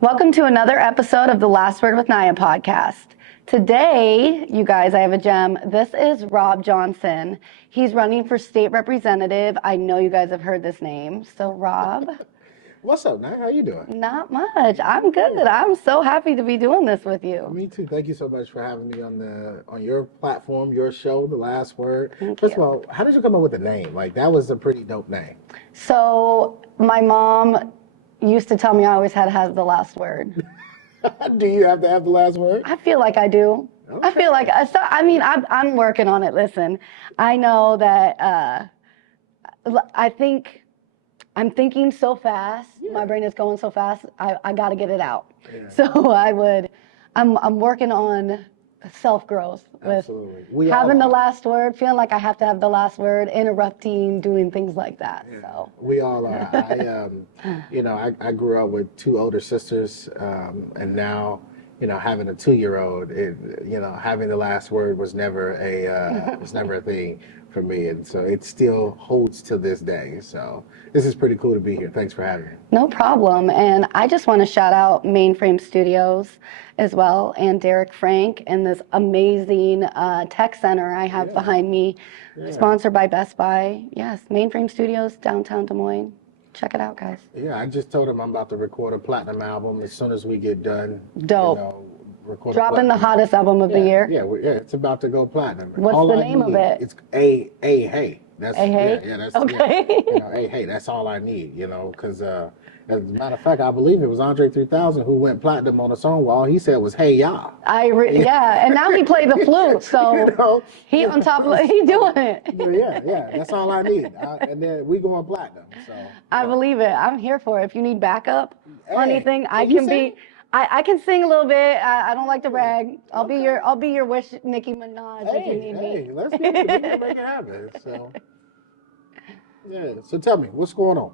Welcome to another episode of the Last Word with Naya podcast. Today, you guys, I have a gem. This is Rob Johnson. He's running for state representative. I know you guys have heard this name. So, Rob. What's up, Naya? How you doing? Not much. I'm good. I'm so happy to be doing this with you. Me too. Thank you so much for having me on your platform, your show, The Last Word. Thank First you. of all, how did you come up with the name? Like, that was a pretty dope name. So, my mom used to tell me I always had to have the last word. Do you have to have the last word? I feel like I do. Okay. I feel like, I'm working on it. Listen, I know that I think I'm thinking so fast. Yeah. My brain is going so fast. I got to get it out. Yeah. So I'm working on self-growth with Absolutely. We having all the are. last word, feeling like I have to have the last word, interrupting, doing things like that. Yeah. So We all are. I grew up with two older sisters, and now, having a 2-year-old, having the last word was never a thing for me, and so it still holds to this day. So this is pretty cool to be here. Thanks for having me. no problem. And I just want to shout out Mainframe Studios as well, and Derek Frank, and this amazing tech center I have Yeah. behind me, Yeah. sponsored by Best Buy. Yes, Mainframe Studios, downtown Des Moines. Check it out, guys. Yeah, I just told him I'm about to record a platinum album as soon as we get done. Dope. Record Dropping the platinum. hottest album of the year. Yeah, it's about to go platinum. What's all the I name of need, it? It's a hey. That's Hey, hey? Yeah, that's Okay. hey. That's all I need. Because as a matter of fact, I believe it was Andre 3000 who went platinum on a song where all he said was "Hey y'all." Yeah, and now he played the flute, so You know? he on top of he doing it. Yeah, that's all I need. And then we going platinum. So I believe it. I'm here for it. If you need backup or Hey, anything, I can you can sing? be. I can sing a little bit. I don't like to brag. I'll be Okay. your wish Nicki Minaj if you need me. Let's get it. We can make it happen. So yeah. So tell me, what's going on?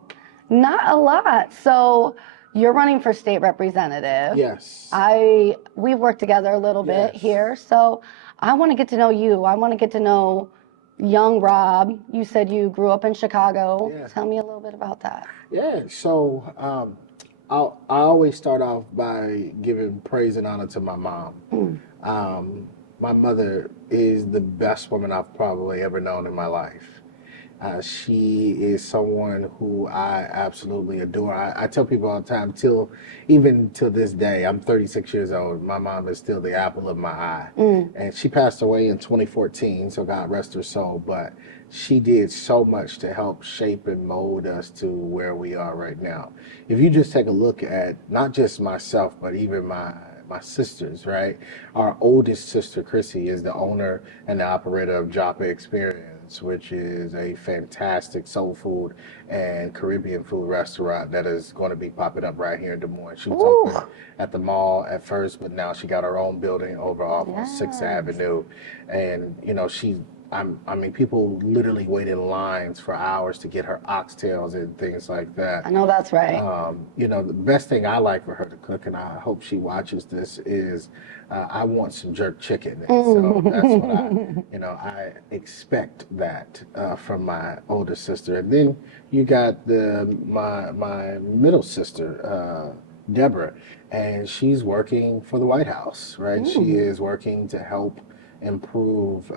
Not a lot. So you're running for state representative. Yes. We've worked together a little bit Yes. here. So I want to get to know you. I want to get to know young Rob. You said you grew up in Chicago. Yeah. Tell me a little bit about that. Yeah. So I always start off by giving praise and honor to my mom. My mother is the best woman I've probably ever known in my life. She is someone who I absolutely adore. I tell people all the time, even till this day, I'm 36 years old. My mom is still the apple of my eye. And she passed away in 2014, so God rest her soul. But she did so much to help shape and mold us to where we are right now. If you just take a look at not just myself, but even my sisters, right? Our oldest sister, Chrissy, is the owner and the operator of Joppa Experience, which is a fantastic soul food and Caribbean food restaurant that is going to be popping up right here in Des Moines. She was open at the mall at first, but now she got her own building over off on 6th Avenue. And, people literally wait in lines for hours to get her oxtails and things like that. I know that's right. The best thing I like for her to cook, and I hope she watches this, is I want some jerk chicken. And so that's what I expect that from my older sister. And then you got my middle sister, Deborah, and she's working for the White House, right? She is working to help improve.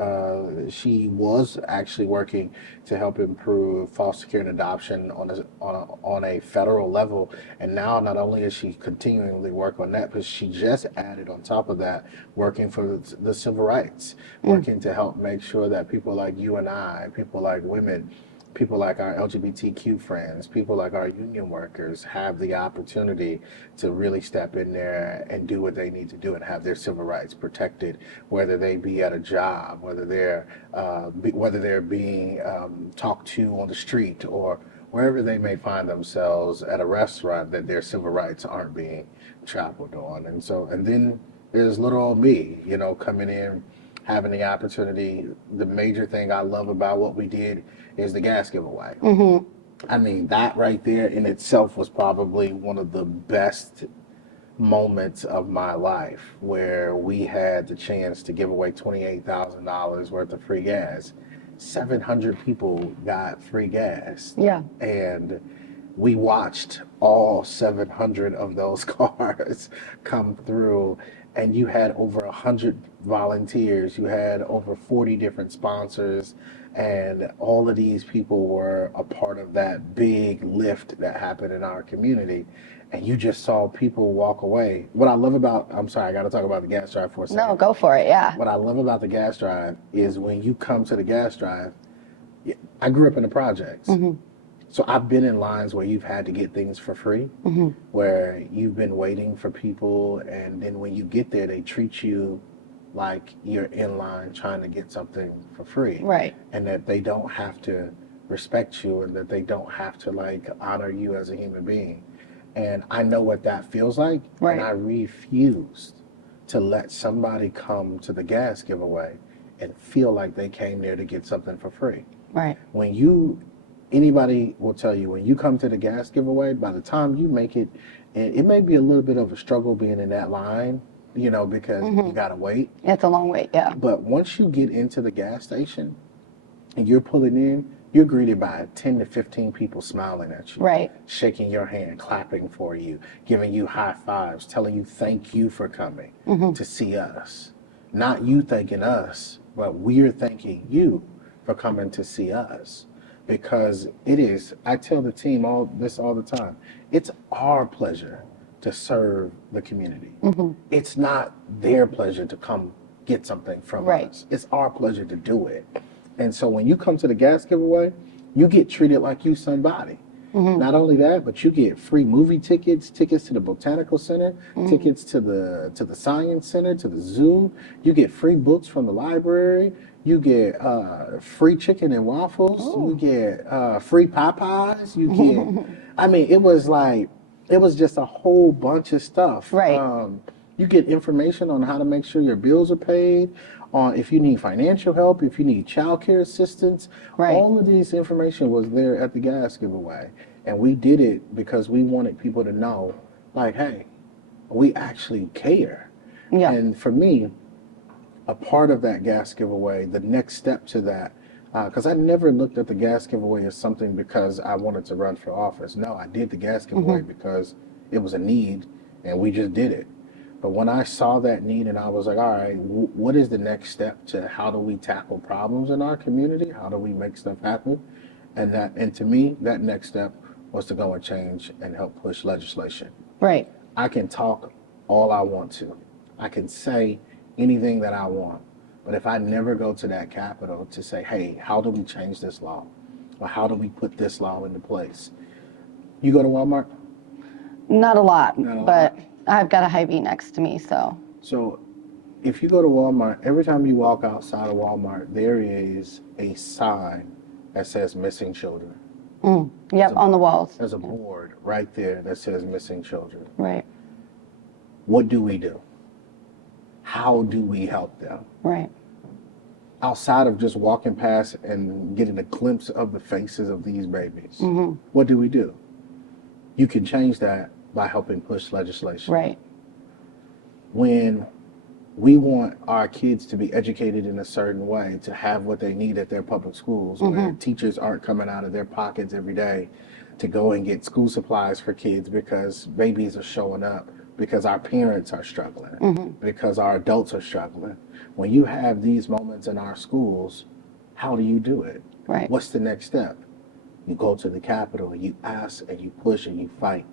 She was actually working to help improve foster care and adoption on a federal level, and now not only is she continually work on that, but she just added on top of that working for the civil rights, working to help make sure that people like you and I, people like women, people like our LGBTQ friends, people like our union workers have the opportunity to really step in there and do what they need to do and have their civil rights protected, whether they be at a job, whether they're being talked to on the street, or wherever they may find themselves at a restaurant, that their civil rights aren't being trampled on. And then there's little old me, coming in, having the opportunity. The major thing I love about what we did is the gas giveaway. I mean, that right there in itself was probably one of the best moments of my life, where we had the chance to give away $28,000 worth of free gas. 700 people got free gas. Yeah. And we watched all 700 of those cars come through, and you had over 100 volunteers, you had over 40 different sponsors, and all of these people were a part of that big lift that happened in our community. And you just saw people walk away. What I love about, I'm sorry, I got to talk about the gas drive for a second. No, go for it. Yeah. What I love about the gas drive is when you come to the gas drive, I grew up in the projects. So I've been in lines where you've had to get things for free, where you've been waiting for people, and then when you get there, they treat you like you're in line trying to get something for free. Right. And that they don't have to respect you, and that they don't have to like honor you as a human being. And I know what that feels like, and I refused to let somebody come to the gas giveaway and feel like they came there to get something for free. Right. Anybody will tell you, when you come to the gas giveaway, by the time you make it, it may be a little bit of a struggle being in that line, because you gotta wait. It's a long wait, yeah. But once you get into the gas station and you're pulling in, you're greeted by 10 to 15 people smiling at you, right, shaking your hand, clapping for you, giving you high fives, telling you thank you for coming to see us. Not you thanking us, but we're thanking you for coming to see us. Because I tell the team all the time, it's our pleasure to serve the community. It's not their pleasure to come get something from us. It's our pleasure to do it. And so when you come to the gas giveaway, you get treated like you somebody. Not only that, but you get free movie tickets to the Botanical Center, tickets to the Science Center, to the zoo. You get free books from the library. You get free chicken and waffles. You get free Popeyes. You get, I mean, it was just a whole bunch of stuff. Right. You get information on how to make sure your bills are paid, on if you need financial help, if you need child care assistance. Right. All of these information was there at the gas giveaway. And we did it because we wanted people to know, like, hey, we actually care. Yeah. And for me, a part of that gas giveaway, the next step to that, because I never looked at the gas giveaway as something because I wanted to run for office. No, I did the gas giveaway because it was a need, and we just did it. But when I saw that need, and I was like, all right, what is the next step to how do we tackle problems in our community? How do we make stuff happen? And to me, that next step was to go and change and help push legislation. Right. I can talk all I want to. I can say anything that I want. But if I never go to that Capitol to say, hey, how do we change this law? Or how do we put this law into place? You go to Walmart? Not a lot, but lot. I've got a Hy-Vee next to me, so. So if you go to Walmart, every time you walk outside of Walmart, there is a sign that says missing children. Yep, on the walls. There's a board right there that says missing children. Right. What do we do? How do we help them? Right. Outside of just walking past and getting a glimpse of the faces of these babies, what do we do? You can change that by helping push legislation. Right. When we want our kids to be educated in a certain way, to have what they need at their public schools, where teachers aren't coming out of their pockets every day to go and get school supplies for kids because babies are showing up, because our parents are struggling, because our adults are struggling. When you have these moments in our schools, how do you do it? Right. What's the next step? You go to the Capitol and you ask and you push and you fight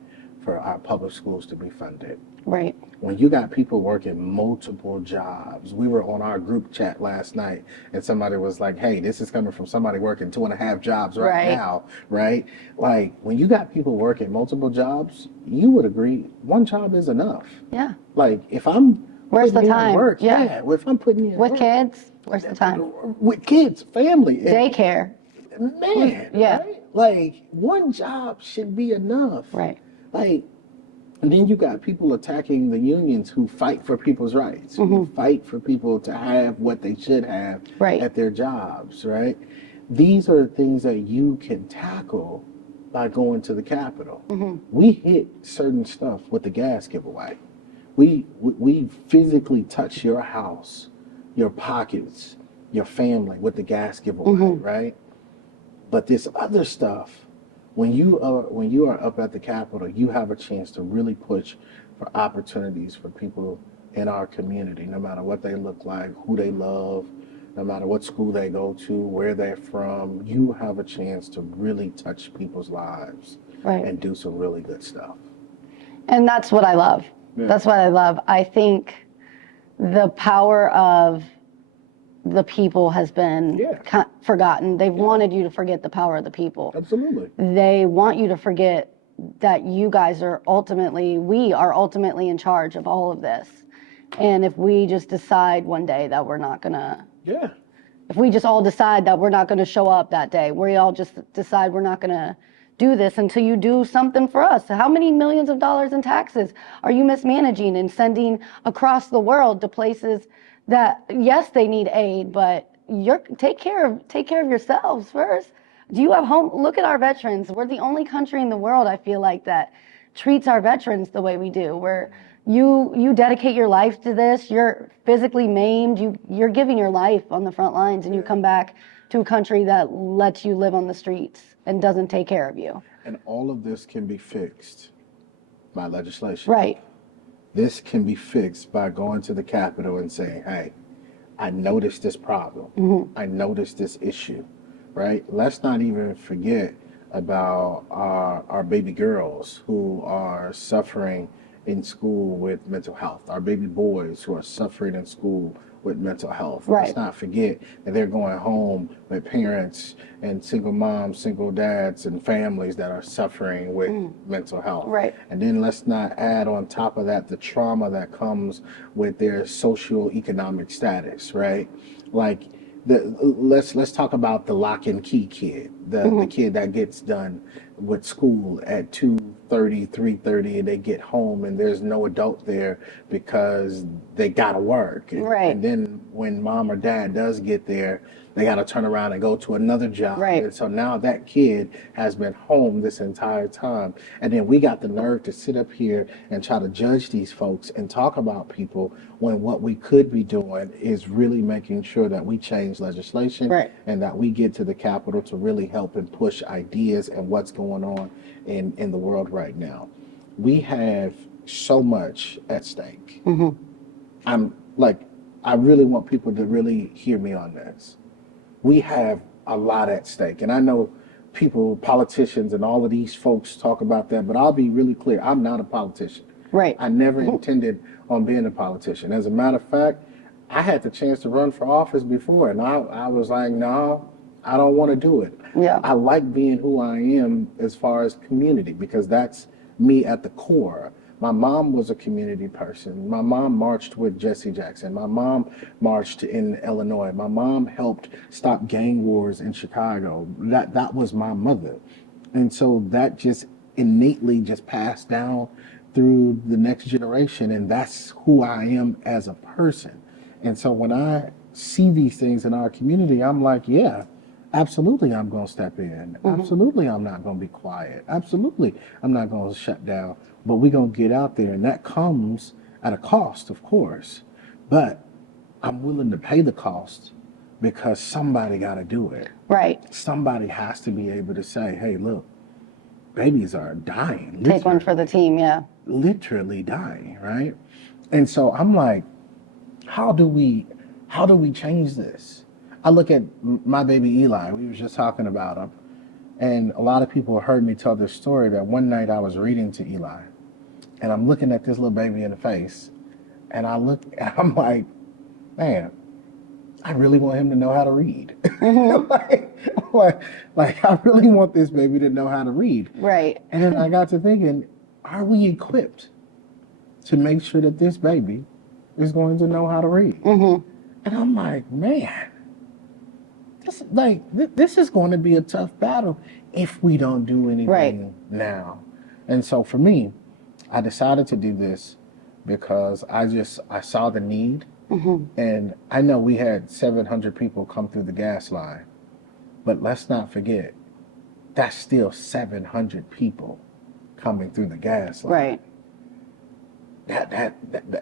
for our public schools to be funded. Right. When you got people working multiple jobs, we were on our group chat last night and somebody was like, hey, this is coming from somebody working 2.5 jobs right now, right? Like, when you got people working multiple jobs, you would agree one job is enough. Yeah. Like, if I'm Where's the putting in time? work, Yeah. If I'm putting in With work, kids, where's the time? with kids, family, Daycare. man, Yeah. right? Like, one job should be enough. Right. Like, and then you got people attacking the unions who fight for people's rights, who fight for people to have what they should have at their jobs, right? These are things that you can tackle by going to the Capitol. We hit certain stuff with the gas giveaway. We physically touch your house, your pockets, your family with the gas giveaway, right? But this other stuff, when you are up at the Capitol, you have a chance to really push for opportunities for people in our community, no matter what they look like, who they love, no matter what school they go to, where they're from. You have a chance to really touch people's lives Right. and do some really good stuff. And that's what I love. Yeah. That's what I love. I think the power of the people has been forgotten. They've wanted you to forget the power of the people. Absolutely. They want you to forget that you guys are we are ultimately in charge of all of this. And if we just decide one day that we're not gonna, if we just all decide that we're not gonna show up that day, we all just decide we're not gonna do this until you do something for us. How many millions of dollars in taxes are you mismanaging and sending across the world to places that, yes, they need aid, but take care of yourselves first. Do you have home? Look at our veterans. We're the only country in the world, I feel like, that treats our veterans the way we do. Where you dedicate your life to this, you're physically maimed, you're giving your life on the front lines, and you come back to a country that lets you live on the streets and doesn't take care of you. And all of this can be fixed by legislation. Right. This can be fixed by going to the Capitol and saying, hey, I noticed this problem. I noticed this issue, right? Let's not even forget about our baby girls who are suffering in school with mental health, our baby boys who are suffering in school with mental health. Right. Let's not forget that they're going home with parents and single moms, single dads, and families that are suffering with mental health. Right. And then let's not add on top of that the trauma that comes with their socioeconomic status, right? Like let's talk about the lock and key kid, the kid that gets done with school at 2:30, 3:30, and they get home and there's no adult there because they gotta work. Right. And then when mom or dad does get there, they got to turn around and go to another job. Right. And so now that kid has been home this entire time. And then we got the nerve to sit up here and try to judge these folks and talk about people when what we could be doing is really making sure that we change legislation and that we get to the Capitol to really help and push ideas and what's going on in the world right now. We have so much at stake. I really want people to really hear me on this. We have a lot at stake. And I know people, politicians, and all of these folks talk about that, but I'll be really clear. I'm not a politician. Right. I never intended on being a politician. As a matter of fact, I had the chance to run for office before, and I was like, no, I don't want to do it. Yeah. I like being who I am as far as community, because that's me at the core. My mom was a community person. My mom marched with Jesse Jackson. My mom marched in Illinois. My mom helped stop gang wars in Chicago. That was my mother. And so that just innately just passed down through the next generation. And that's who I am as a person. And so when I see these things in our community, I'm like, yeah, absolutely, I'm going to step in. Absolutely, I'm not going to be quiet. Absolutely, I'm not going to shut down. But we're going to get out there. And that comes at a cost, of course. But I'm willing to pay the cost because somebody got to do it. Right. Somebody has to be able to say, hey, look, babies are dying. Take one for the team, yeah. Literally dying, right? And so I'm like, how do we change this? I look at my baby Eli. We were just talking about him. And a lot of people heard me tell this story that one night I was reading to Eli. And I'm looking at this little baby in the face. And I look and I'm like, man, I really want him to know how to read. like I really want this baby to know how to read. Right. And then I got to thinking, are we equipped to make sure that this baby is going to know how to read? And I'm like, man, this is going to be a tough battle if we don't do anything now. And so for me, I decided to do this because I saw the need. And I know we had 700 people come through the gas line, but let's not forget, that's still 700 people coming through the gas line. Right.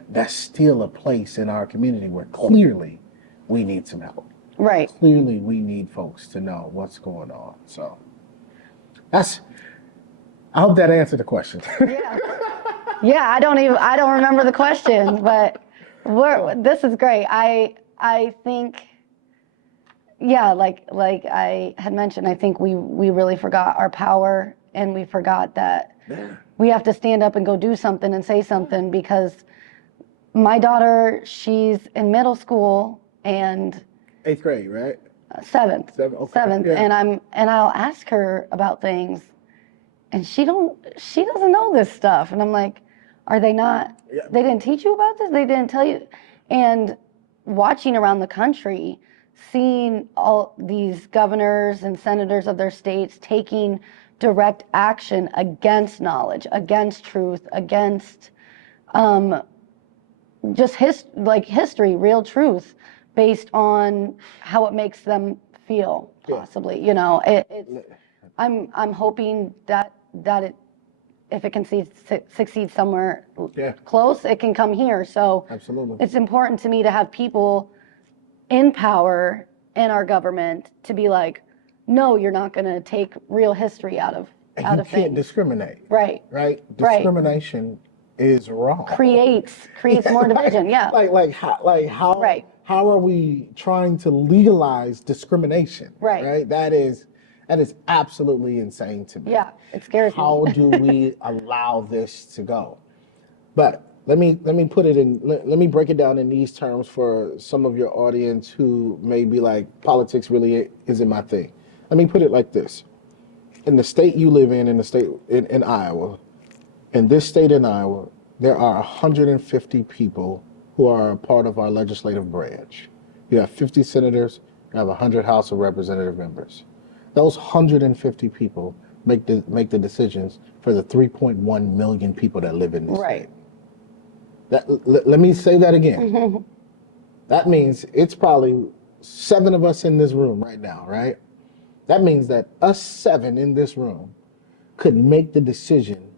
That's still a place in our community where clearly we need some help. Right. Clearly we need folks to know what's going on. So I hope that answered the question. Yeah. Yeah, I don't remember the question, but this is great. I think, yeah, like I had mentioned, I think we really forgot our power, and we forgot that we have to stand up and go do something and say something, because my daughter, she's in middle school and 8th grade, right? seventh, Okay. seventh, Yeah. and I'll ask her about things, and she doesn't know this stuff, and I'm like, are they not? Yeah. They didn't teach you about this. They didn't tell you. And watching around the country, seeing all these governors and senators of their states taking direct action against knowledge, against truth, against just history, real truth, based on how it makes them feel, possibly. You know, I'm hoping that it, if it can succeed somewhere close, it can come here. So absolutely, it's important to me to have people in power in our government to be like, no, you're not going to take real history out of and out you of can't things. discriminate. Right. Discrimination is wrong. Creates more division. Yeah. How are we trying to legalize discrimination? Right. That is absolutely insane to me. Yeah, it scares me. How do we allow this to go? But let me put it in. Let me break it down in these terms for some of your audience who may be like, politics really isn't my thing. Let me put it like this: in the state you live in the state in Iowa, in this state in Iowa, there are 150 people who are a part of our legislative branch. You have 50 senators, you have 100 House of Representative members. Those 150 people make the decisions for the 3.1 million people that live in this state. Let me say that again. That means it's probably 7 of us in this room right now, right? That means that us 7 in this room could make the decision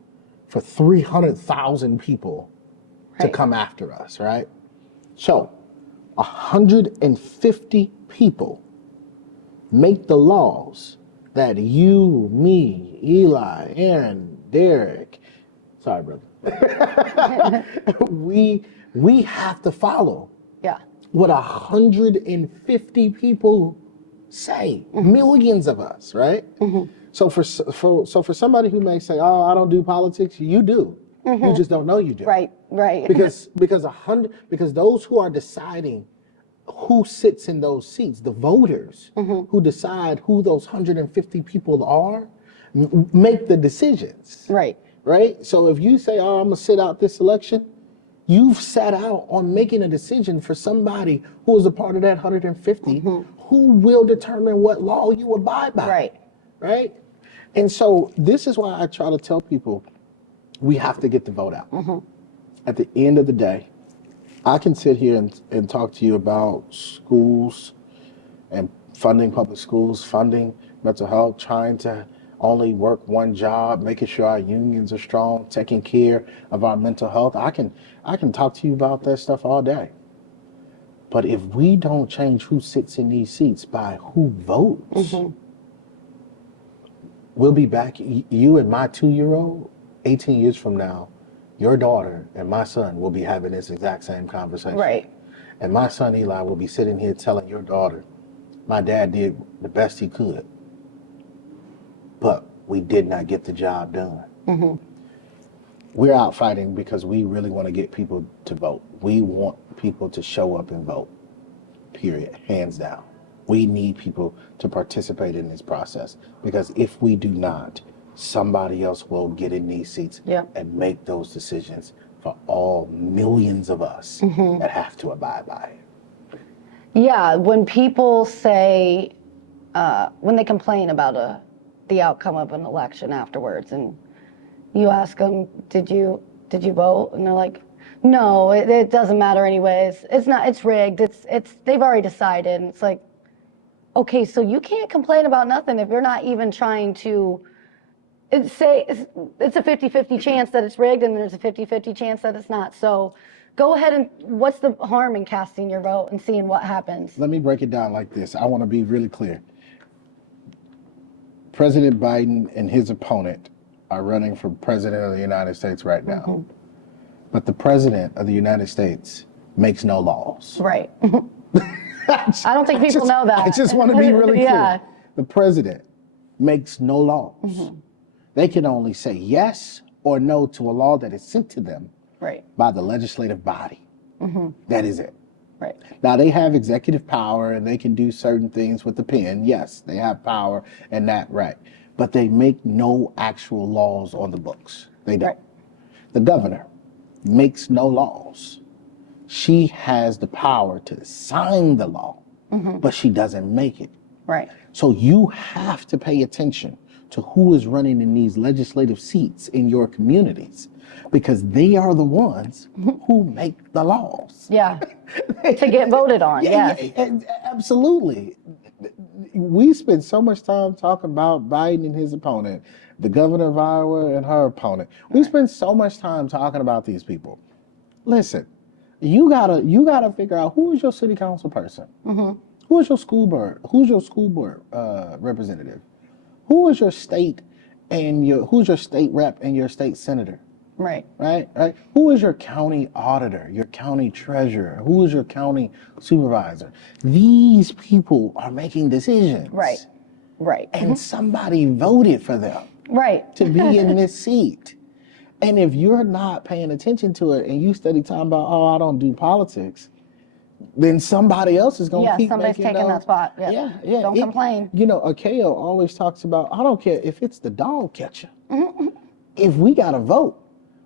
for 300,000 people to come after us, right? So 150 people make the laws that you, me, Eli, Aaron, Derek, sorry, brother, we have to follow what 150 people say, millions of us, right? So for somebody who may say, "Oh, I don't do politics," you do. You just don't know you do. Right. Because those who are deciding who sits in those seats, the voters who decide who those 150 people are, make the decisions. Right. So if you say, "Oh, I'm gonna sit out this election," you've sat out on making a decision for somebody who is a part of that 150 who will determine what law you abide by. Right? And so this is why I try to tell people we have to get the vote out. At the end of the day, I can sit here and talk to you about schools and funding public schools, funding mental health, trying to only work one job, making sure our unions are strong, taking care of our mental health. I can talk to you about that stuff all day. But if we don't change who sits in these seats by who votes, we'll be back. You and my 2-year-old, 18 years from now, your daughter and my son will be having this exact same conversation. Right. And my son Eli will be sitting here telling your daughter, "My dad did the best he could, but we did not get the job done." We're out fighting because we really want to get people to vote. We want people to show up and vote, period, hands down. We need people to participate in this process, because if we do not, somebody else will get in these seats and make those decisions for all millions of us that have to abide by it. Yeah, when people say, when they complain about the outcome of an election afterwards, and you ask them, did you vote? And they're like, no, it doesn't matter anyways. It's rigged. They've already decided. And it's like, okay, so you can't complain about nothing if you're not even trying to say it's a 50-50 chance that it's rigged, and there's a 50-50 chance that it's not. So go ahead, and what's the harm in casting your vote and seeing what happens? Let me break it down like this. I want to be really clear. President Biden and his opponent are running for president of the United States right now. But the president of the United States makes no laws. Right. I don't think people know that. I just want to be really clear. Yeah. The president makes no laws. They can only say yes or no to a law that is sent to them Right. by the legislative body. That is it. Right. Now, they have executive power and they can do certain things with the pen. Yes, they have power and that, right. But they make no actual laws on the books. They don't. Right. The governor makes no laws. She has the power to sign the law, but she doesn't make it. Right. So you have to pay attention to who is running in these legislative seats in your communities, because they are the ones who make the laws. Yeah. To get voted on. Yes. Yeah, absolutely. We spend so much time talking about Biden and his opponent, the governor of Iowa and her opponent. We spend so much time talking about these people. Listen, you gotta figure out who is your city council person, who is your school board, who's your school board representative, who is your state and who's your state rep and your state senator. Right. Right. Who is your county auditor, your county treasurer? Who is your county supervisor? These people are making decisions. Right. Right. And somebody voted for them Right. to be in this seat. And if you're not paying attention to it and you study talking about, oh, I don't do politics, then somebody else is going to keep somebody's making taking that spot. Yeah. Don't complain. You know, Akeo always talks about, I don't care if it's the dog catcher. If we got to vote,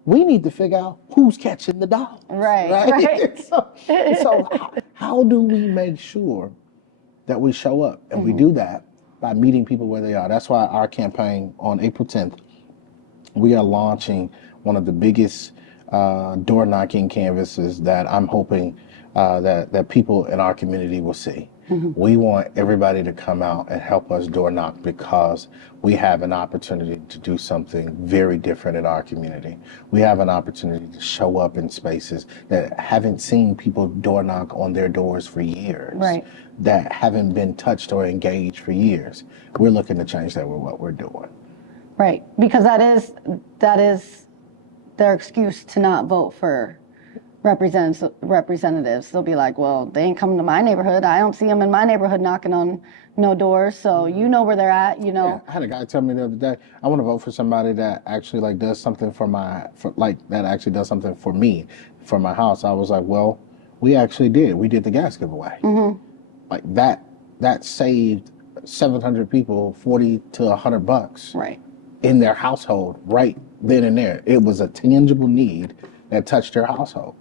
we need to figure out who's catching the dogs. Right. So how do we make sure that we show up? And we do that by meeting people where they are. That's why our campaign on April 10th, we are launching one of the biggest door knocking canvases that I'm hoping that people in our community will see. We want everybody to come out and help us door knock, because we have an opportunity to do something very different in our community. We have an opportunity to show up in spaces that haven't seen people door knock on their doors for years, Right. that haven't been touched or engaged for years. We're looking to change that with what we're doing. Right. Because that is their excuse to not vote for representatives. They'll be like, well, they ain't coming to my neighborhood. I don't see them in my neighborhood knocking on no doors. So you know where they're at, you know. Yeah, I had a guy tell me the other day, I want to vote for somebody that actually does something that actually does something for me, for my house. I was like, well, we actually did. We did the gas giveaway. Like that saved 700 people $40 to $100 Right. in their household right then and there. It was a tangible need that touched their household.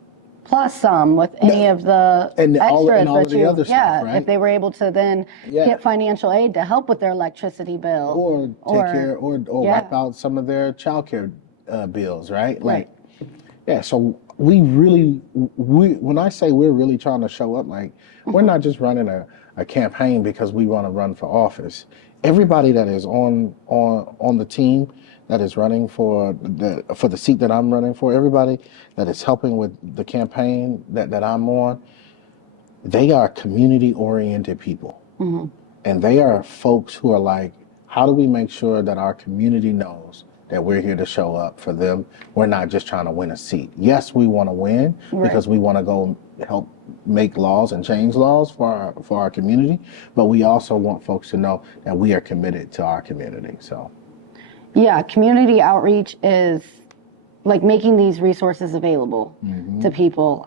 Plus some with any of the extras all of that the other stuff, right? if they were able to then get financial aid to help with their electricity bill. Or take care, or wipe out some of their child care bills, right? Like, yeah, so when I say we're really trying to show up, like, we're not just running a campaign because we want to run for office. Everybody that is on the team that is running for the seat that I'm running for, everybody that is helping with the campaign that I'm on, they are community-oriented people. And they are folks who are like, how do we make sure that our community knows that we're here to show up for them? We're not just trying to win a seat. Yes, we want to win because we want to go help make laws and change laws for our community, but we also want folks to know that we are committed to our community. So. Yeah, community outreach is like making these resources available to people.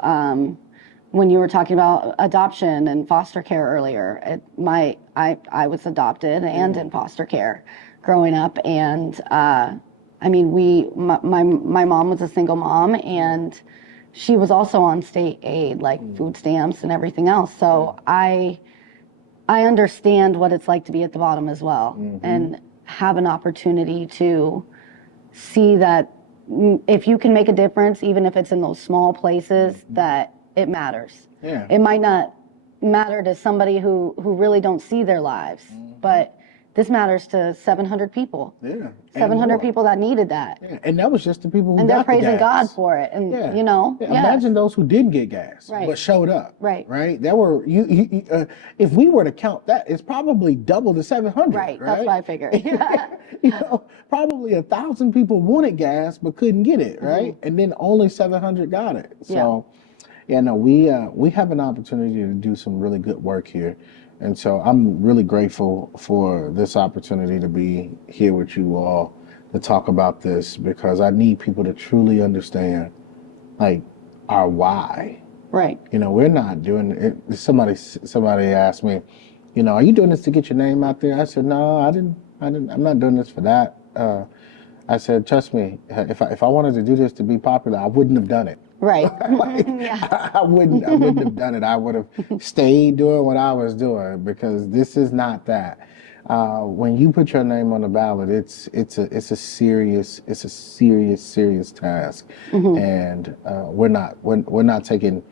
When you were talking about adoption and foster care earlier, I was adopted and in foster care growing up, and I mean, my mom was a single mom, and she was also on state aid, like food stamps and everything else. So I understand what it's like to be at the bottom as well, and have an opportunity to see that if you can make a difference, even if it's in those small places, that it matters. Yeah. It might not matter to somebody who really don't see their lives, but this matters to 700 people. Yeah. 700 people that needed that. Yeah. And that was just the people who And got they're praising the gas. God for it. And, Yeah. you know, Yeah. yes. Imagine those who didn't get gas, Right. but showed up. Right. Right. That were, if we were to count that, it's probably double the 700. Right. That's what I figured. Probably 1,000 people wanted gas, but couldn't get it. Right. And then only 700 got it. So, no, we have an opportunity to do some really good work here. And so I'm really grateful for this opportunity to be here with you all to talk about this, because I need people to truly understand, like, our why. Right. We're not doing it. Somebody asked me, are you doing this to get your name out there? I said, no, I'm not doing this for that. I said, trust me, if I wanted to do this to be popular, I wouldn't have done it. Right. I wouldn't have done it. I would have stayed doing what I was doing, because this is not that. When you put your name on the ballot, it's a serious task, and we're not taking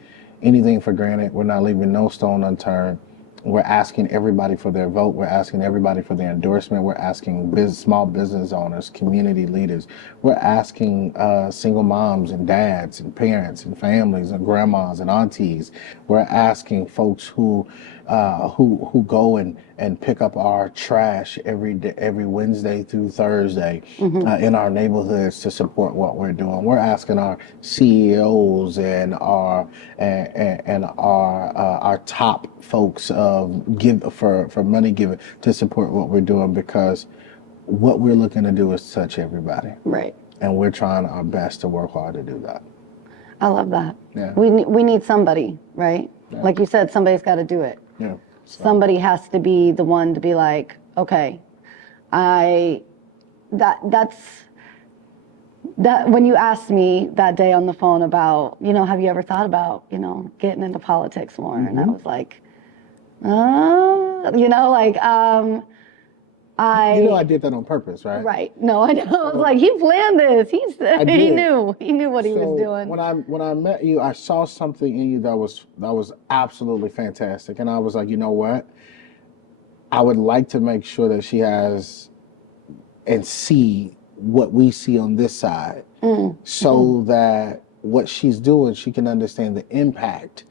anything for granted. We're not leaving no stone unturned. We're asking everybody for their vote. We're asking everybody for their endorsement. We're asking small business owners, community leaders. We're asking single moms and dads and parents and families and grandmas and aunties. We're asking folks who go and pick up our trash every Wednesday through Thursday in our neighborhoods to support what we're doing. We're asking our CEOs and our top folks for money given to support what we're doing, because what we're looking to do is touch everybody. Right. And we're trying our best to work hard to do that. I love that. Yeah. We need somebody, right? Yeah. Like you said, somebody's got to do it. Yeah. Somebody has to be the one to be like, okay, that's when you asked me that day on the phone about, have you ever thought about, getting into politics more? And I was like, I did that on purpose, right? Right. No, I know. I was like, he planned this. He knew what he was doing. When I met you, I saw something in you that was absolutely fantastic, and I was like, you know what? I would like to make sure that she has and see what we see on this side, so that what she's doing, she can understand the impact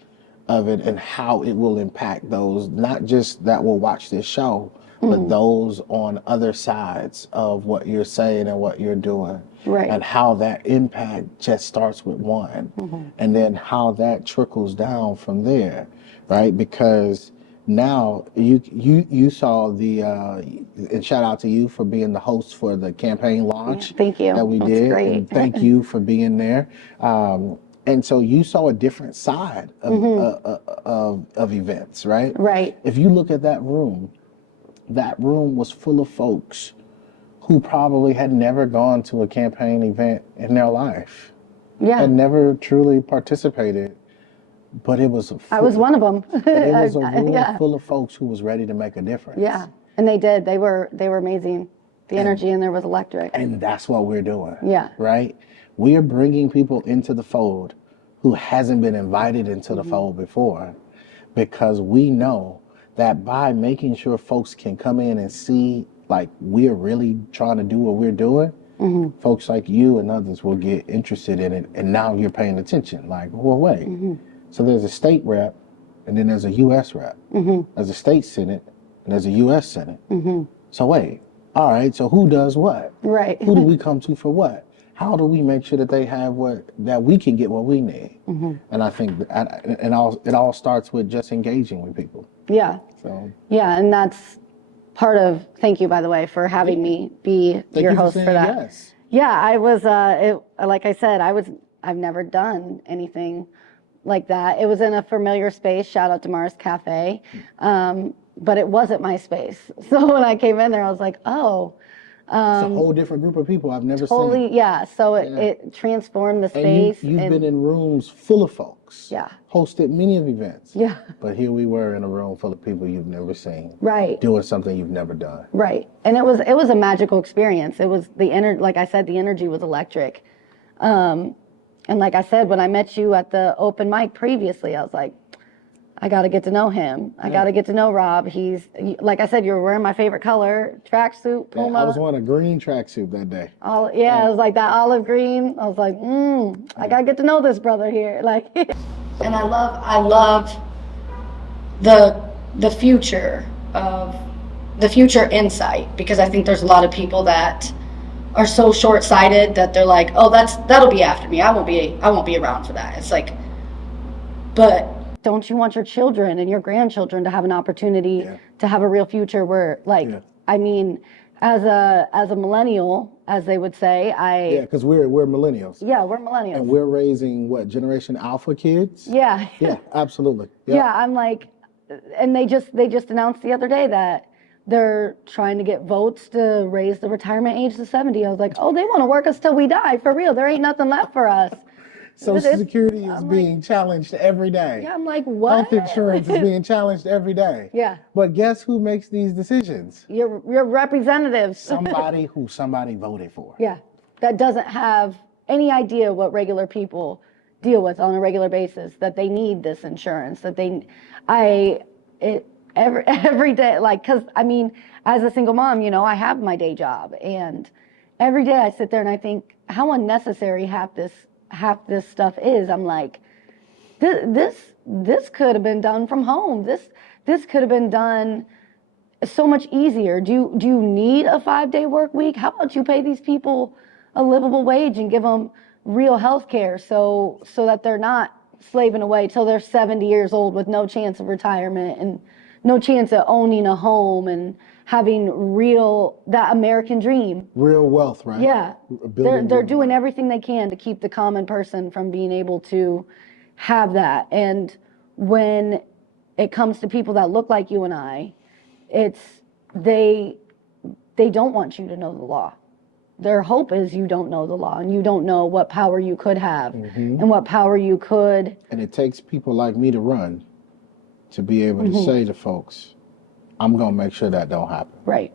of it and how it will impact those, not just that will watch this show, but those on other sides of what you're saying and what you're doing. Right. And how that impact just starts with one, and then how that trickles down from there, right? Because now you saw and shout out to you for being the host for the campaign launch. Thank you. That we did. Great. And thank you for being there. And so you saw a different side of events, right? Right. If you look at that room was full of folks who probably had never gone to a campaign event in their life. Yeah. Had never truly participated, but it was I was one of them. It was a room full of folks who was ready to make a difference. Yeah. And they did. They were amazing. The energy in there was electric. And that's what we're doing. Yeah. Right? We are bringing people into the fold who hasn't been invited into the fold before, because we know that by making sure folks can come in and see, like, we're really trying to do what we're doing, folks like you and others will get interested in it, and now you're paying attention. Like, well, wait. So there's a state rep, and then there's a U.S. rep. There's a state senate, and there's a U.S. senate. So wait, all right, so who does what? Right. Who do we come to for what? How do we make sure that they have that we can get what we need? And I think it all starts with just engaging with people. Yeah. So. Yeah, and that's part of. Thank you, by the way, for having me be your host for that. Yes. Yeah, I was. Like I said, I've never done anything like that. It was in a familiar space. Shout out to Mars Cafe, but it wasn't my space. So when I came in there, I was like, oh. It's a whole different group of people I've never seen. Yeah. So it transformed the space. And you've been in rooms full of folks. Yeah. Hosted many of events. Yeah. But here we were in a room full of people you've never seen. Right. Doing something you've never done. Right. And it was a magical experience. It was like I said, the energy was electric. And like I said, when I met you at the open mic previously, I was like, I got to get to know him. I got to get to know Rob. He's, like I said, you were wearing my favorite color, tracksuit, Puma. I was wearing a green tracksuit that day. Yeah, it was like that olive green. I was like, I got to get to know this brother here. Like, and I love the future of the future insight, because I think there's a lot of people that are so short-sighted that they're like, oh, that'll be after me. I won't be around for that. It's like, but don't you want your children and your grandchildren to have an opportunity to have a real future where, like, I mean, as a millennial, as they would say, because we're millennials. Yeah, we're millennials. And we're raising what, Generation Alpha kids? Yeah. Yeah, absolutely. Yeah, I'm like, and they just announced the other day that they're trying to get votes to raise the retirement age to 70. I was like, oh, they want to work us till we die, for real. There ain't nothing left for us. Social Security is being challenged every day. Yeah, I'm like, what? Health insurance is being challenged every day. Yeah. But guess who makes these decisions? Your representatives. Somebody who somebody voted for. Yeah, that doesn't have any idea what regular people deal with on a regular basis, that they need this insurance, that every day, like, because I mean, as a single mom, you know, I have my day job, and every day I sit there and I think how unnecessary half this stuff is. I'm like, this could have been done from home. This could have been done so much easier. Do you need a 5-day work week? How about you pay these people a livable wage and give them real health care so that they're not slaving away till they're 70 years old with no chance of retirement and no chance of owning a home and having that American dream. Real wealth, right? Yeah. They're doing everything they can to keep the common person from being able to have that. And when it comes to people that look like you and I, they don't want you to know the law. Their hope is you don't know the law and you don't know what power you could have and what power you could. And it takes people like me to run to be able to say to folks, I'm going to make sure that don't happen. Right.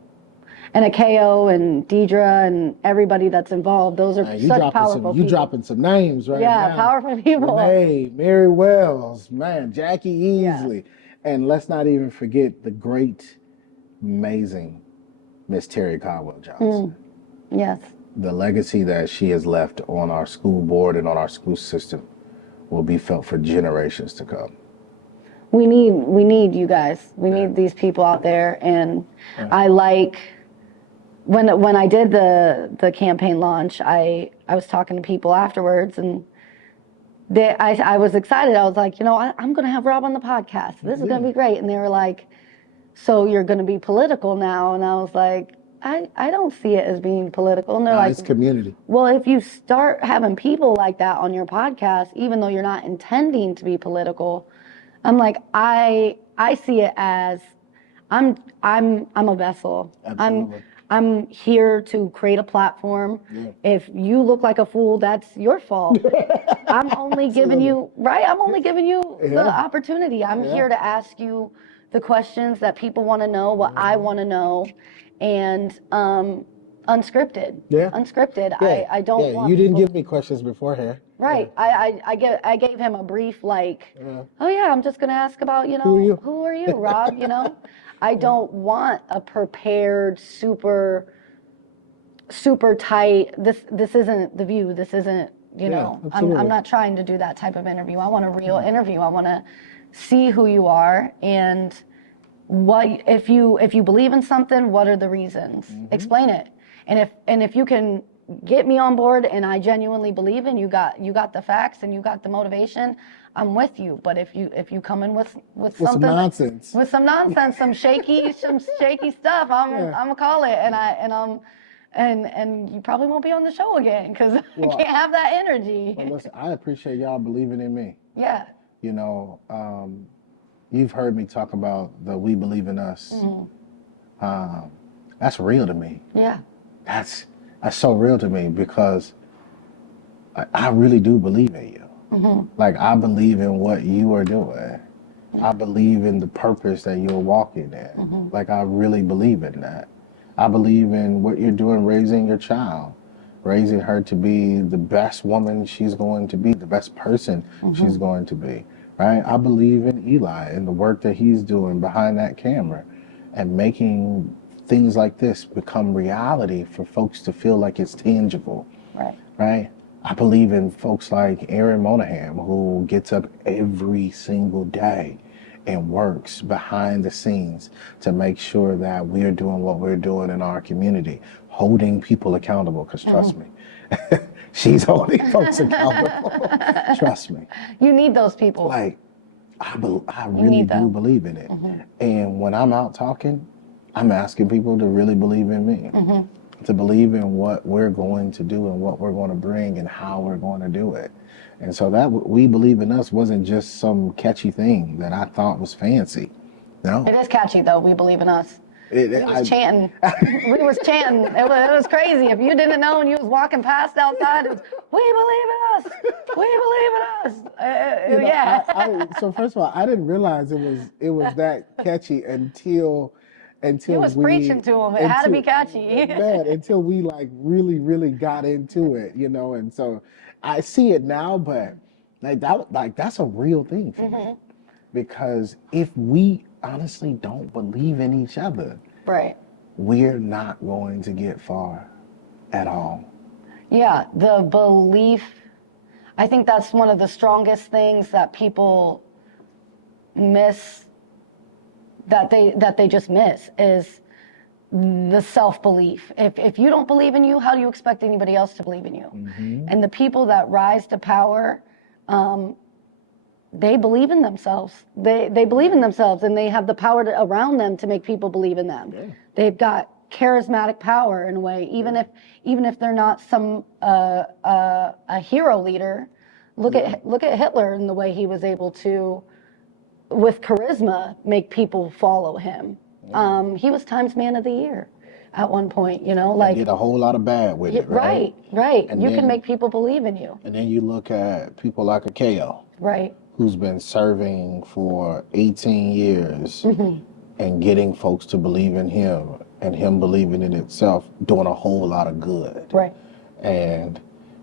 And Akeo and Deidre and everybody that's involved, those are such powerful people. You dropping some names right now. Yeah, powerful people. Renee, Mary Wells, man, Jackie Easley. And let's not even forget the great, amazing Miss Terry Caldwell Johnson. Yes. The legacy that she has left on our school board and on our school system will be felt for generations to come. We need you guys. We need these people out there. And I like, when I did the campaign launch, I was talking to people afterwards, and I was excited. I was like, you know, I'm going to have Rob on the podcast. This is going to be great. And they were like, so you're going to be political now? And I was like, I don't see it as being political. And they're like, it's community. Well, if you start having people like that on your podcast, even though you're not intending to be political, I'm like, I see it as I'm a vessel. Absolutely. I'm here to create a platform. Yeah. If you look like a fool, that's your fault. I'm only giving you the opportunity. I'm here to ask you the questions that people want to know, what I want to know, and unscripted. Yeah. Unscripted. Yeah. I don't want you didn't give me questions beforehand. Right. Yeah. I gave him a brief, like, oh yeah, I'm just gonna ask about, you know, who are you, Rob, you know? I don't want a prepared, super tight, this isn't The View, this isn't, you know, I'm not trying to do that type of interview. I want a real interview. I want to see who you are, and what, if you believe in something, what are the reasons? Explain it. And if you can get me on board and I genuinely believe in you, got the facts and you got the motivation, I'm with you. But if you come in with something, some nonsense, some shaky stuff, I'm gonna call it, and you probably won't be on the show again because I can't have that energy. Well, listen, I appreciate y'all believing in me. Yeah. You know, you've heard me talk about the "We Believe in Us." That's real to me. Yeah. That's so real to me because I really do believe in you. Like, I believe in what you are doing. I believe in the purpose that you're walking in. Like, I really believe in that. I believe in what you're doing, raising your child, raising her to be the best woman she's going to be, the best person she's going to be, right? I believe in Eli and the work that he's doing behind that camera and making things like this become reality for folks to feel like it's tangible, Right. right? I believe in folks like Aaron Monahan, who gets up every single day and works behind the scenes to make sure that we're doing what we're doing in our community, holding people accountable. Because trust me, she's holding folks accountable. Trust me. You need those people. Like, I You really need do them. believe in it. And when I'm out talking, I'm asking people to really believe in me, to believe in what we're going to do and what we're going to bring and how we're going to do it. And so that we believe in us wasn't just some catchy thing that I thought was fancy. No. It is catchy though. We believe in us. It, We was chanting. We was chanting. It was crazy. If you didn't know and you was walking past outside, it was, we believe in us. We believe in us. you know, Yeah. so first of all, I didn't realize it was that catchy until You was we preaching to them. It had to be catchy. man, until we like really got into it, you know. And so I see it now, but that's a real thing for me, because if we honestly don't believe in each other, Right. we're not going to get far at all. Yeah, the belief. I think that's one of the strongest things that people miss, that they just miss, is the self-belief. If you don't believe in you, how do you expect anybody else to believe in you? And the people that rise to power, they believe in themselves. They believe in themselves, and they have the power around them to make people believe in them. Yeah. They've got charismatic power in a way, even if they're not some a hero leader. Look at Hitler and the way he was able to, with charisma, make people follow him. He was Times Man of the Year at one point, you know, like, Did a whole lot of bad with it, right? Right. And You then- can make people believe in you. And then you look at people like Akeo, Right. who's been serving for 18 years and getting folks to believe in him and him believing in itself, doing a whole lot of good. Right. And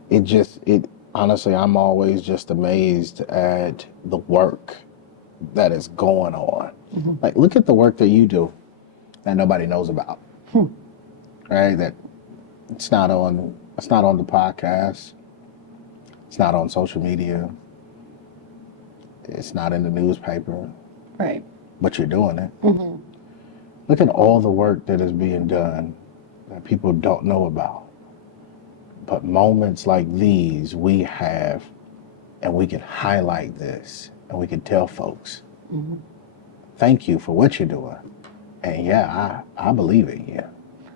it honestly, I'm always just amazed at the work that is going on. Like, look at the work that you do that nobody knows about, right? That it's not on the podcast. It's not on social media. It's not in the newspaper, Right. but you're doing it. Look at all the work that is being done that people don't know about. But moments like these we have, and we can highlight this, and we can tell folks, thank you for what you're doing. And yeah, I believe in you.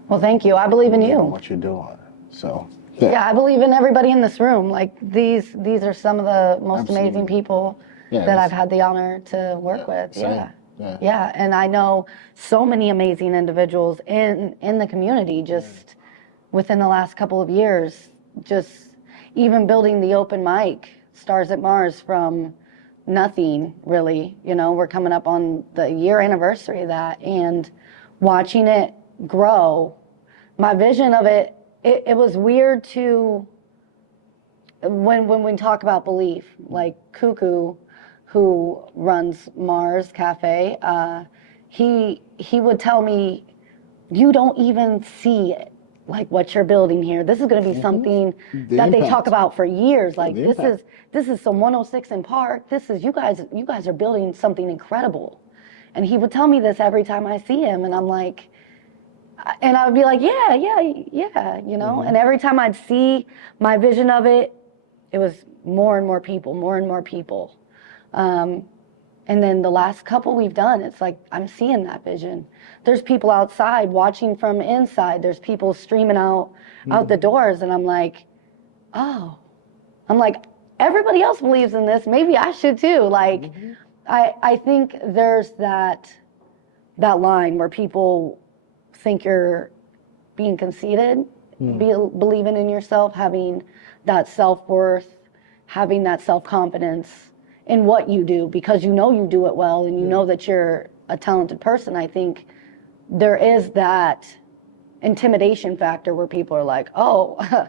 Well, thank you. I believe in And you. what you're doing. So Yeah, I believe in everybody in this room. Like, these are some of the most Absolutely. amazing people Yeah, that I've had the honor to work with. same. Yeah. Yeah. Yeah, and I know so many amazing individuals in the community just within the last couple of years, just even building the open mic, Stars at Mars, from nothing, really. You know, we're coming up on the year anniversary of that, and watching it grow. My vision of it was weird to, when we talk about belief, like Cuckoo, who runs Mars Cafe, he would tell me, you don't even see it, like what you're building here. This is going to be something that they talk about for years. Like, this is some 106 in Park. This is, you guys are building something incredible. And he would tell me this every time I see him, and I'm like, and I would be like, yeah, you know. And every time I'd see my vision of it, it was more and more people. And then the last couple we've done, it's like, I'm seeing that vision. There's people outside watching from inside. There's people streaming out the doors, and I'm like, oh, everybody else believes in this. Maybe I should too. Like, I think there's that line where people think you're being conceited, believing in yourself, having that self-worth, having that self-confidence in what you do, because you know you do it well, and you know that you're a talented person. I think there is that intimidation factor where people are like, oh,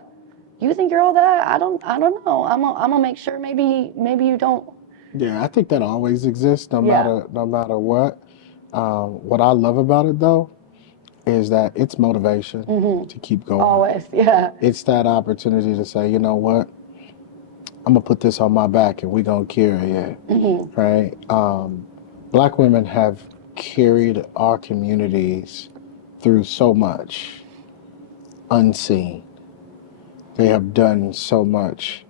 you think you're all that? I don't know. I'm gonna make sure maybe you don't Yeah, I think that always exists, Yeah. no matter what. What I love about it though is that it's motivation to keep going. Always. Yeah. It's that opportunity to say, you know what, I'm gonna put this on my back and we're gonna carry it, right? Black women have carried our communities through so much unseen. They have done so much,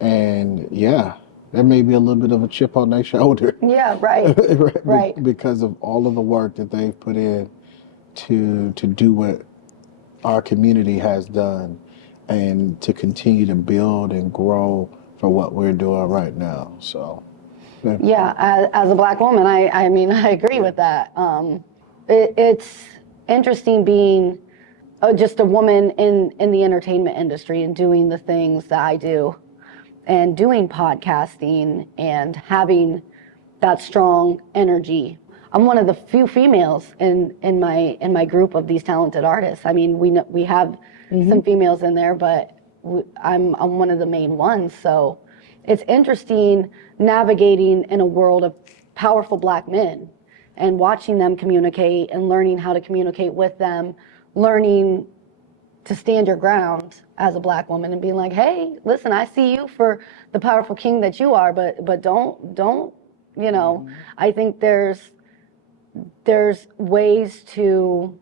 and yeah, there may be a little bit of a chip on their shoulder Yeah. Right. Right. because of all of the work that they've put in to do what our community has done and to continue to build and grow for what we're doing right now. So, yeah. Yeah, as a black woman, I mean, I agree with that. It's interesting being just a woman in the entertainment industry and doing the things that I do and doing podcasting and having that strong energy. I'm one of the few females in my group of these talented artists. I mean, we have some females in there, but I'm one of the main ones. So it's interesting navigating in a world of powerful black men and watching them communicate and learning how to communicate with them, learning to stand your ground as a black woman and being like, hey, listen, I see you for the powerful king that you are, but don't, you know, I think there's ways to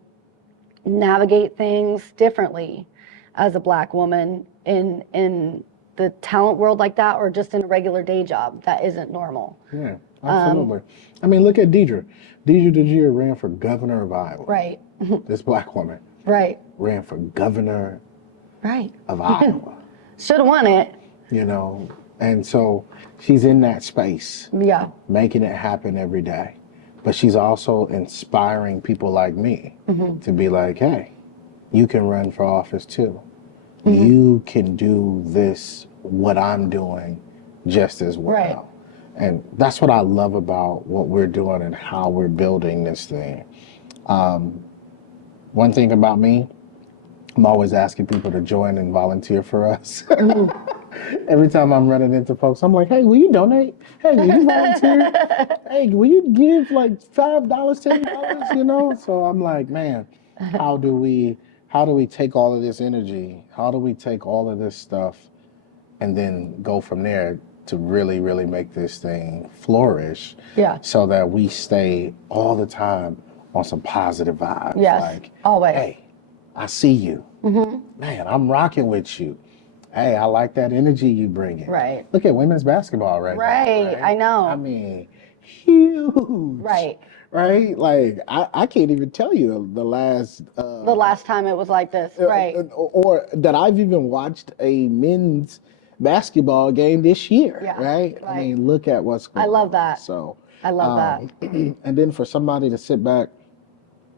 navigate things differently as a black woman in the talent world like that, or just in a regular day job that isn't normal. Yeah, absolutely. I mean, look at Deidre. Deidre DeGier ran for governor of Iowa. Right. This black woman Right. ran for governor Right. of Iowa, Should have won it. you know, and so she's in that space, Yeah. making it happen every day. But she's also inspiring people like me to be like, hey, you can run for office too. You can do this, what I'm doing, just as well. Right. And that's what I love about what we're doing and how we're building this thing. One thing about me, I'm always asking people to join and volunteer for us. Every time I'm running into folks, I'm like, hey, will you donate? Hey, will you volunteer? Hey, will you give like $5, $10, you know? So I'm like, man, how do we take all of this energy? How do we take all of this stuff and then go from there to really, really make this thing flourish? Yeah. So that we stay all the time on some positive vibes. Yes. Like, Always. hey, I see you. Man, I'm rocking with you. Hey, I like that energy you bring in. Right. Look at women's basketball right now. Right. I know. I mean, huge. Right. Right? Like, I can't even tell you the last time it was like this. Right. or that I've even watched a men's basketball game this year. Yeah, Right? I mean, look at what's going on. I love that. So I love that. and then for somebody to sit back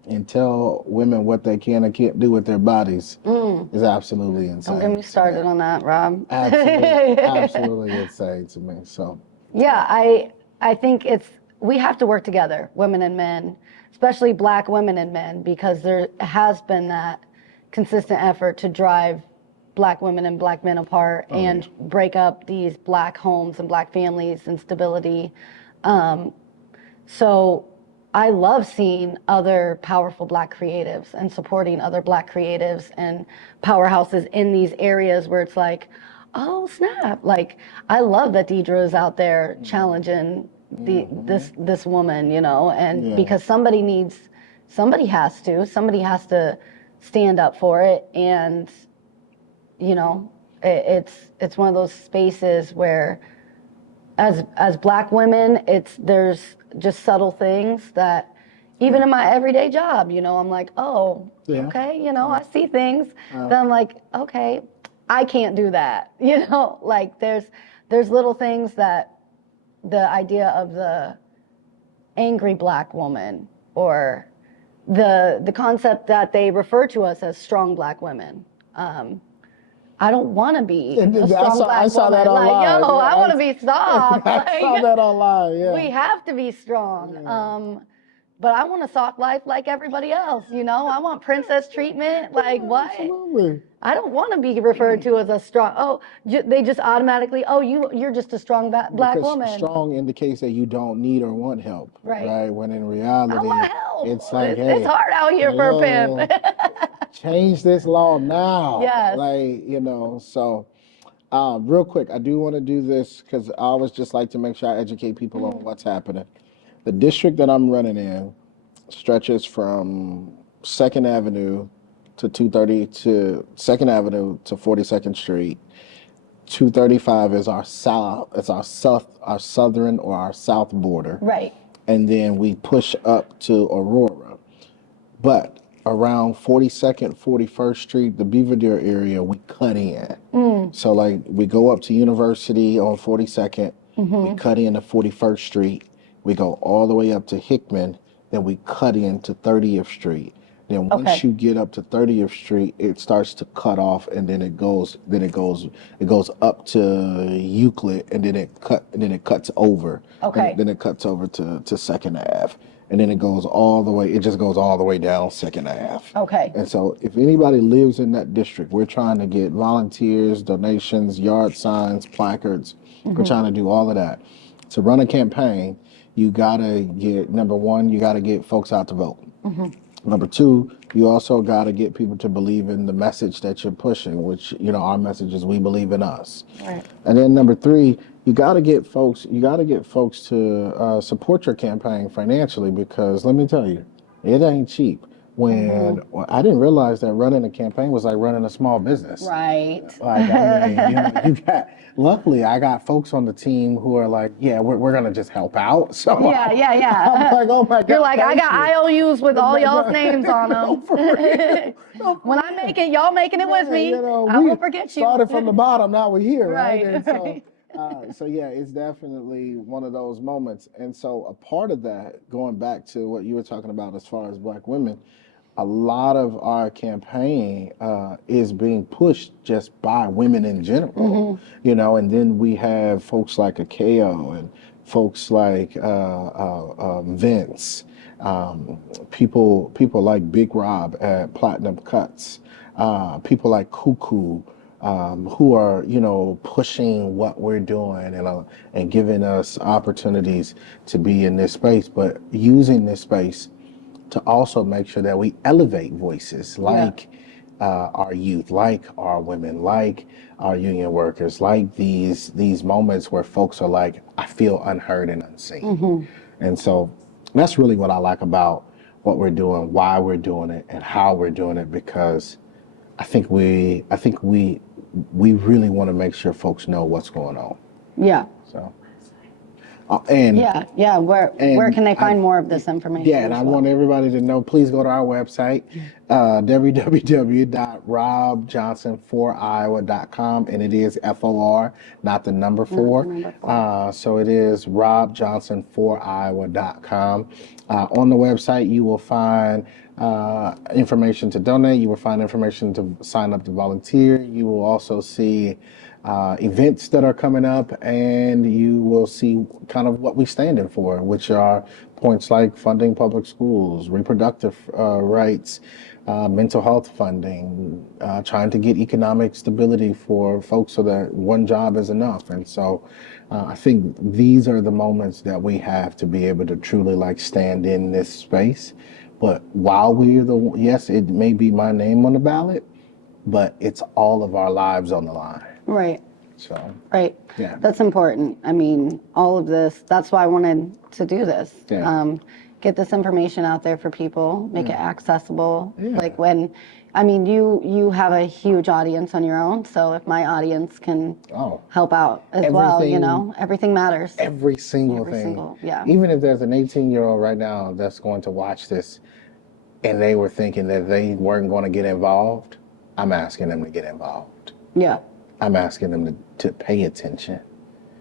and tell women what they can and can't do with their bodies is absolutely insane. Don't get me started on that, Rob. Absolutely insane to me. So yeah, I think we have to work together, women and men, especially black women and men, because there has been that consistent effort to drive black women and black men apart and break up these black homes and black families and stability. So I love seeing other powerful black creatives and supporting other black creatives and powerhouses in these areas where it's like, oh snap. Like, I love that Deidre is out there challenging this woman, you know, and because somebody has to stand up for it. And, you know, it's one of those spaces where as black women, there's just subtle things that even in my everyday job, you know, I'm like, oh, okay, you know, I see things. Then I'm like, okay, I can't do that. You know, like there's little things that the idea of the angry black woman or the concept that they refer to us as strong black women. I don't want to be a strong black I saw woman. that online. Like, yo, I want to be soft. I saw that online, yeah. We have to be strong. but I want a soft life like everybody else, you know? I want princess treatment. Like, what? Absolutely. I don't want to be referred to as a strong, they just automatically, you're just a strong black Because woman. strong indicates that you don't need or want help, Right. When in I reality, want help. it's like, It's hey, hard out here for a pimp. change this law now. Yes. So real quick, I do want to do this because I always just like to make sure I educate people on what's happening. The district that I'm running in stretches from 2nd Avenue to 230 to 2nd Avenue to 42nd Street. 235 is our south, our southern or our south border. Right. And then we push up to Aurora. But around 42nd, 41st Street, the Belvedere area, we cut in. So like we go up to University on 42nd, we cut into 41st Street, we go all the way up to Hickman, then we cut into 30th Street. Then once you get up to 30th Street, it starts to cut off, and then it goes up to Euclid, and then it cuts over. Okay. Then it cuts over to Second Ave, and then it goes all the way. It just goes all the way down Second Ave. Okay. And so, if anybody lives in that district, we're trying to get volunteers, donations, yard signs, placards. We're trying to do all of that. To run a campaign, you gotta get, number one, you gotta get folks out to vote. Number two, you also got to get people to believe in the message that you're pushing, which, our message is we believe in us. Right. And then number three, you got to get folks to support your campaign financially, because let me tell you, it ain't cheap. Well, I didn't realize that running a campaign was like running a small business. Right. Like, I mean, luckily I got folks on the team who are like, yeah, we're going to just help out. So Yeah. I'm like, oh my God. You're like, I got you. IOUs with all y'all's names on them. When I make it, y'all making it with me. I won't forget you. Started from the bottom, now we're here, right? Right. And so yeah, it's definitely one of those moments. And so a part of that, going back to what you were talking about as far as Black women, a lot of our campaign is being pushed just by women in general, and then we have folks like Akeo and folks like Vince, people like Big Rob at Platinum Cuts, people like Cuckoo, who are, pushing what we're doing and giving us opportunities to be in this space, but using this space to also make sure that we elevate voices like our youth, like our women, like our union workers, like these moments where folks are like, I feel unheard and unseen. And so that's really what I like about what we're doing, why we're doing it, and how we're doing it, because I think we really want to make sure folks know what's going on. Yeah. So. Where can they find more of this information? Yeah, and I want everybody to know, please go to our website, www.robjohnson4iowa.com, and it is FOR, not the number 4. So it is robjohnson4iowa.com. On the website, you will find information to donate. You will find information to sign up to volunteer. You will also see events that are coming up, and you will see kind of what we stand in for, which are points like funding public schools, reproductive rights, mental health funding, trying to get economic stability for folks so that one job is enough. And so I think these are the moments that we have to be able to truly like stand in this space. But while yes, it may be my name on the ballot, but it's all of our lives on the line. Right. So. Right. Yeah. That's important. I mean, all of this, that's why I wanted to do this. Yeah. Get this information out there for people, make it accessible. Yeah. Like you have a huge audience on your own, so if my audience can help out as well, everything matters. Every single thing. Yeah. Even if there's an 18-year-old right now that's going to watch this and they were thinking that they weren't going to get involved, I'm asking them to get involved. Yeah. I'm asking them to pay attention.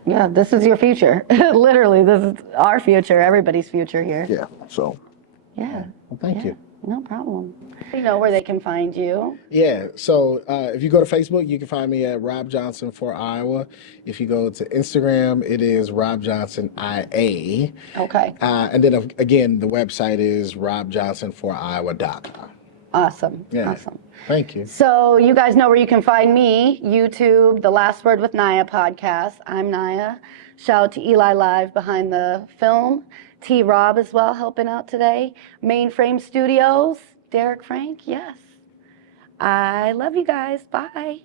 Yeah, this is your future. Literally, this is our future, everybody's future here. Yeah, so. Yeah. Well, thank you. No problem. You know where they can find you. Yeah, so if you go to Facebook, you can find me at Rob Johnson for Iowa. If you go to Instagram, it is Rob Johnson IA. Okay. And then again, the website is robjohnsonforiowa.com. Awesome. Yeah. Awesome. Thank you. So you guys know where you can find me. YouTube, The Last Word with Naya podcast. I'm Naya. Shout out to Eli Live behind the film. T. Rob as well helping out today. Mainframe Studios. Derek Frank. Yes. I love you guys. Bye.